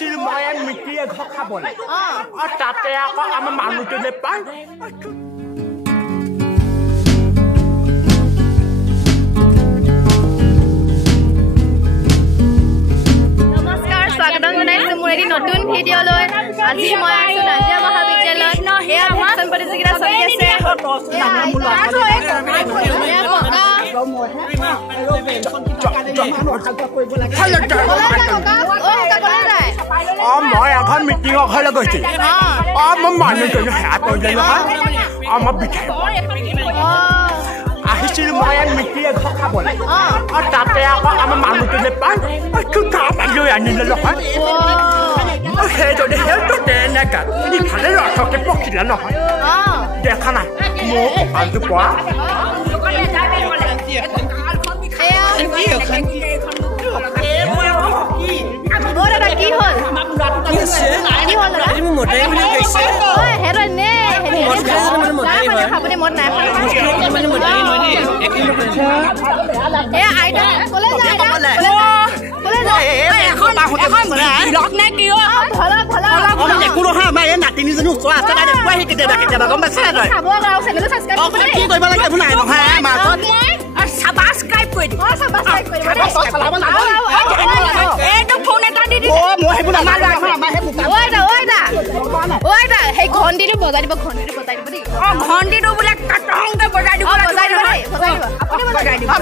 আহিছিল মই মিটি এঘৰ খাবলৈ তাতে আকৌ আমাৰ মানুহজনে পায় स्वागतम जनाइছো মোৰ এটি নতুন ভিডিঅ' লৈ আজি মই আছো নাজিয়া মহাবিদ্যালয়ত এয়া ভাষণ প্ৰতিযোগিতা চলি আছে মই এখন মিটিঙৰ ঘৰলৈ গৈছিল মই মানুহজনে সেয়া কৰিলে নহয় আমাৰ বিধায়ক আহিছিল মই মিটি এঘৰ খাবলৈ তাতে আকৌ আমাৰ মানুহজনে পায় লৈ আনিলে নহয় সেইজনে সেইটোতে এনেকা ইফালে ৰথকে পকিলে নহয় দেখা নাই মোৰ কঁকালটো পোৱা কি হ'ল আপুনি মত নাই আইতা কলে নাতিনিজনী ওচৰ আছে কেতিয়াবা কেতিয়াবা গম পাইছে সাবস্ক্ৰাইব কৰি দিব সেই ঘণ্টিটো বজাই দিব ঘণ্টিটো বোলে কাটংকে বজাই দিব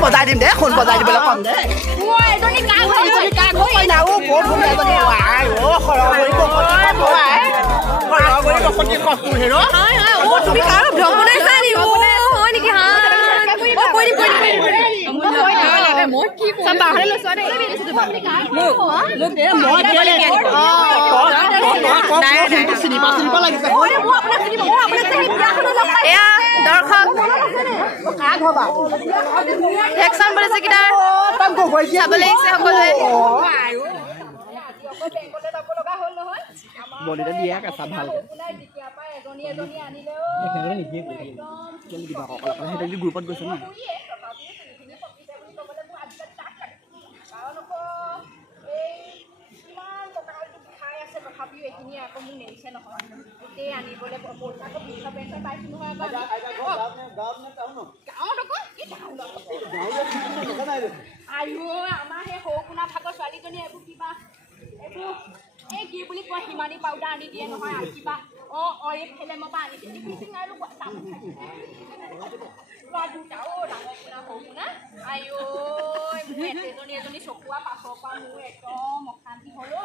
বজাই দিম দে সোণ বজাই দিবলৈ কম দে বলিটা দিয়া কেঁচা ভালকে গ্ৰুপত গৈছে ন হিমানী পাউডাৰ আনি দিয়ে নহয় কিবা এজনী চকুৱা পাছৰ পৰা মোৰ একদম অশান্তি হলো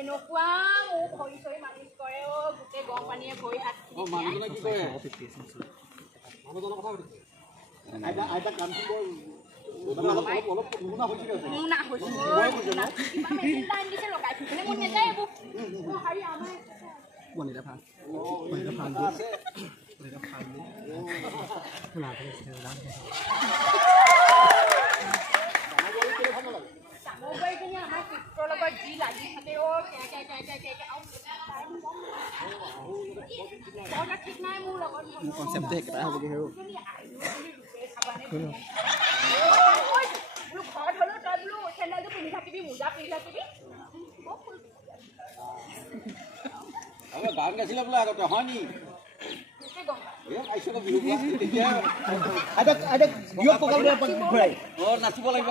এনেকুৱা মোক খৰি চৰি মালিচ কৰে গোটেই গৰম পানীয়ে ভৰি হাত কনসেপ্ট এটা হ'ব কি হেৰো ঘৰত হলো তই বোলো চেন্দেলটো পিন্ধি থাকিবি মোজা পিন্ধি থাকিবি আমাৰ গান গাইছিলে বোলে আগতে হয় নি নাচিব লাগিব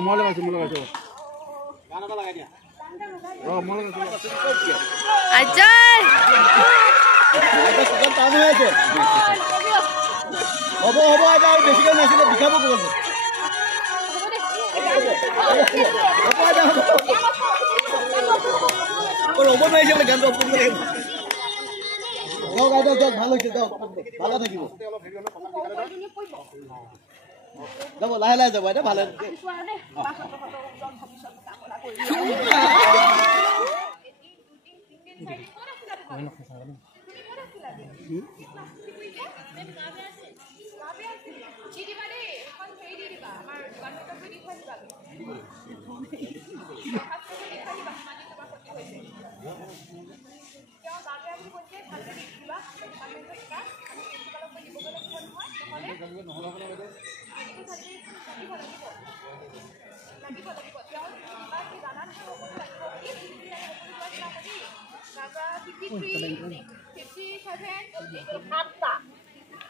মই লগাইছো গান এটা লগাই দিয়া মই লগাইছো আজয় টান হৈ আছে হ'ব আইতা আৰু বেছিকৈ নাছিলে বিষাব ক'ব ৰ'ব নোৱাৰিছে বোলে গানটো ভাল হৈছে ভালে থাকিব যাব লাহে লাহে যাব এতিয়া ভালে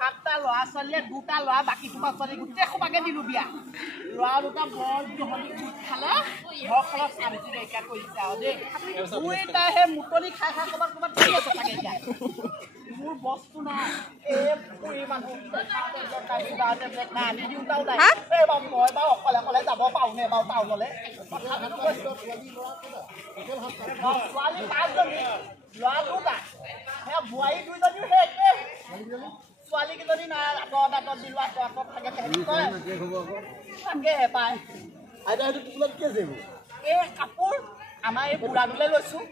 সাতটা ল'ৰা ছোৱালীয়ে দুটা ল'ৰা বাকী তোমাৰ ছোৱালী গোটেই সবাকে দিলোঁ বিয়া ল'ৰা দুটা বৰ জহলি গোট খালে ঘৰখনত শান্তি নাইকিয়া কৰিছে আৰু দেই দুইটাই সেই মুতলি খাই খাই ক'ৰবাত ক'ৰবাত ধৰি আছে চাগে এতিয়া মোৰ বস্তু নাই এই পুৰি মানুহ নাই আনি দিওঁতাও নাই এই বাৰু মই বাৰু অকলে অকলে যাব পাৰোঁনে বাৰু টাউনলৈ ছোৱালী 5জনী ল'ৰা দুটা সেয়া বোৱাৰী 2জনীও সেই একেই ছোৱালী কেইজনী নাই আঁতৰত দিলোঁ আঁতৰত থাকে তাকেহে পায় আইতা সেইটো টোপোলাত কি আছে এই কাপোৰ আমাৰ এই বুঢ়াটোলৈ লৈছোঁ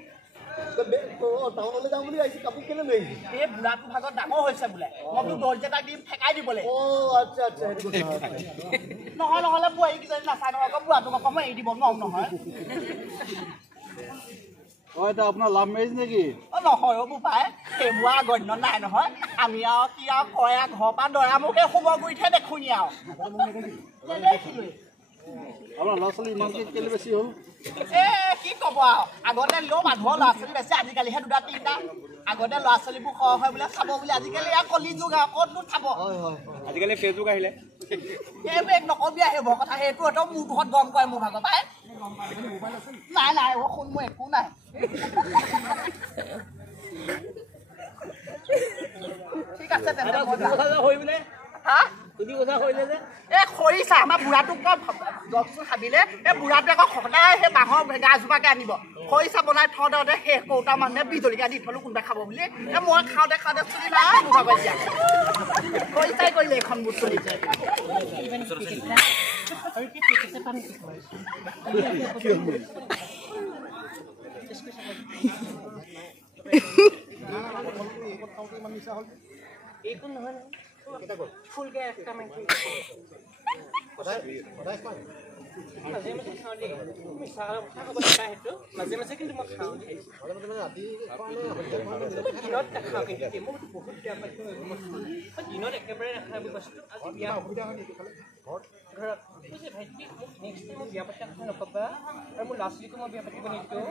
টাউনলৈ যাম বুলি আহিছে কাপোৰ কেলৈ লৈ আহিছে এই বুঢ়াটো ভাগত ডাঙৰ হৈছে বোলে মই বোলো দৰ্জি এটাক দিম ঠেকাই দিবলৈ আচ্ছা আচ্ছা নহয় নহ'লে বোৱাৰী কেইজনী নাচায় নহয় আকৌ বুঢ়াটোক আকৌ মই এৰি দিব নোৱাৰো নহয় এটা আপোনাৰ লাভ মেৰেজ নেকি নহয় অ' বোপাই সেইবোৰ আগৰ দিনত নাই নহয় আমি আৰু কি আৰু কয় ঘৰৰ পৰা দৰা মোকে শুব গুৰিতহে দেখোনি আৰু দেখিলোৱেই আপোনাৰ ল'ৰা ছোৱালী ইমানকৈ কেলৈ বেছি হ'ল কি ক'ব আৰু আগতে লো মানুহৰ ল'ৰা ছোৱালী বেছি আজিকালিহে দুটা তিনিটা আগতে ল'ৰা ছোৱালীবোৰ সৰহ হয় বোলে চাব বুলি আজিকালি ইয়াৰ কলি যুগ আৰু ক'তনো চাব আজিকালি ফেচবুক আহিলে সেইবোৰ এক নকবি আহিব কথা সেইটো এটা মোৰ ঘৰত গম কৰে মোৰ ভাগৰ পাই নাই নাই অ' শুন মোৰ একো নাই ঠিক আছে তেন্তে হা এই খৰিছা আমাৰ বুঢ়াটোক দহচোন ভাবিলে এই বুঢ়াটোৱে আকৌ সদায় সেই বাঁহৰ গাজোপাকে আনিব খৰিচা বনাই থওঁ দে শেষ কৰোঁতা মানুহে বিজলকীয়া দি থলোঁ কোনোবাই খাব বুলি এই মই খাওঁতে চুলি নাই মোৰ ভাগৰ এতিয়া খৰিচাই কৰিলে এইখন বুট চলিছে এইখন নহয় ফুলকে একটা মাইকি মাজে মাজে খাওঁ দেই তুমি চাহ খাব নাপায় সেইটো মাজে মাজে কিন্তু মই খাওঁ দিনত নাখাওঁ কিন্তু মই বহুত বেয়া পাইছোঁ দিনত একেবাৰে নাখাওঁ বস্তু আজি বিয়া ঘৰত বুজি ভাইটি মোক নেক্সট টাইম মই বিয়া পাতা কথা নক'বা আৰু মোৰ ল'ৰা ছোৱালীকো মই বিয়া পাতিব নিদিওঁ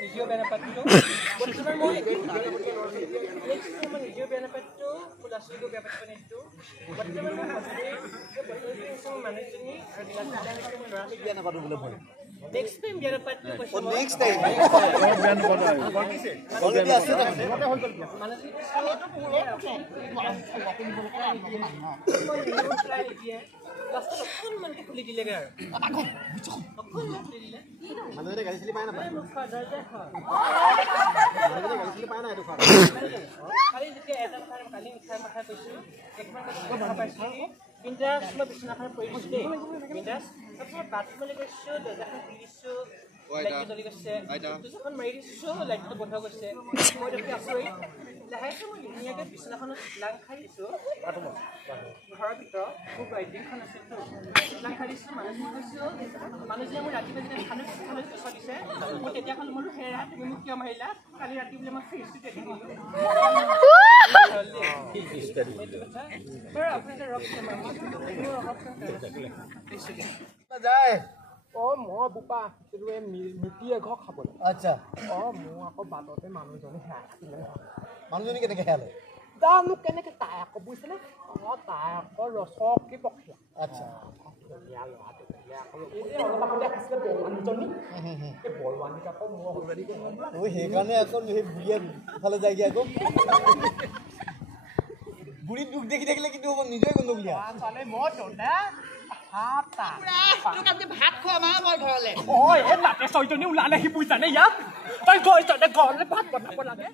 নিজেও বেয়া নাপাতিলোঁ বৰ্তমান মই নেক্সট টাইম মই নিজেও বেয়া নাপাতিলোঁ মোৰ ল'ৰা ছোৱালীকো বেয়া পাতিব নিদিওঁ বৰ্তমান মই মানুহজনী আৰু ল'ৰা ছোৱালী বিয়া নাপাতো বোলে ভয় নেক্সট টাইম বিয়া নাপাতিলোঁ কৈছোঁ নেক্সট টাইম বিয়া নাপাতো অলৰেডি আছে তাৰমানে অকণমানকে খুলি দিলেগৈ আৰু অকণমান খুলি দিলে মানুহে গাড়ী চলি পায় নাপায় গাড়ী চলি পায় নাই এইটো কালি যেতিয়া এটা কথা কালি মিঠাই মাথা কৈছোঁ একমান কথা পাইছোঁ বিন্দাছ মই বিচনাখনত পৰি গৈছোঁ দেই বিন্দাছ তাৰপিছত বাথৰুমলৈ গৈছোঁ দৰ্জাখন খুলিছোঁ লাইটটো জ্বলি গৈছে দুজনখন মাৰি দিছোঁ লাইটটো বন্ধ গৈছে মই দেখি আচৰিত লাহেকৈ মই ধুনীয়াকৈ বিচনাখনত লাং খাই দিছোঁ ঘৰৰ ভিতৰত মোৰ বাইডিংখন আছেতো লাং খাই দিছোঁ মানুহজনী কৈছোঁ মানুহজনীয়ে মোৰ ৰাতিপুৱা যেতিয়া খালৈ দিছে মই তেতিয়া ক'লোঁ মোৰো হেৰা তুমি মোক কিয় মাৰিলা কালি ৰাতি বোলে মই ফেচটো দেখি দিলোঁ যায় মই বোপা কিন্তু এই মিতি এঘৰ খাবলৈ আচ্ছা মোৰ আকৌ বাটতে মানুহজনী হেৰাই থাকিলে মানুহজনী কেনেকৈ হেৰালে জানো কেনেকৈ তাই আকৌ বুজিছেনে তাই আকৌ ৰচকী পক্ষীয়া আচ্ছা সেইকাৰণে আকৌ সেই বুঢ়ীয়ে ইফালে যায়গৈ আকৌ বুঢ়ী দুখ দেখি থাকিলে কিন্তু হ'ব নিজে গণ্ডগোলীয়া ভাত খোৱা মা মই ঘৰলৈ এই নাতে ছয়জনী ওলালে সি বুজিছানে ইয়াত তই গৈছ ঘৰলৈ ভাত বনাব লাগে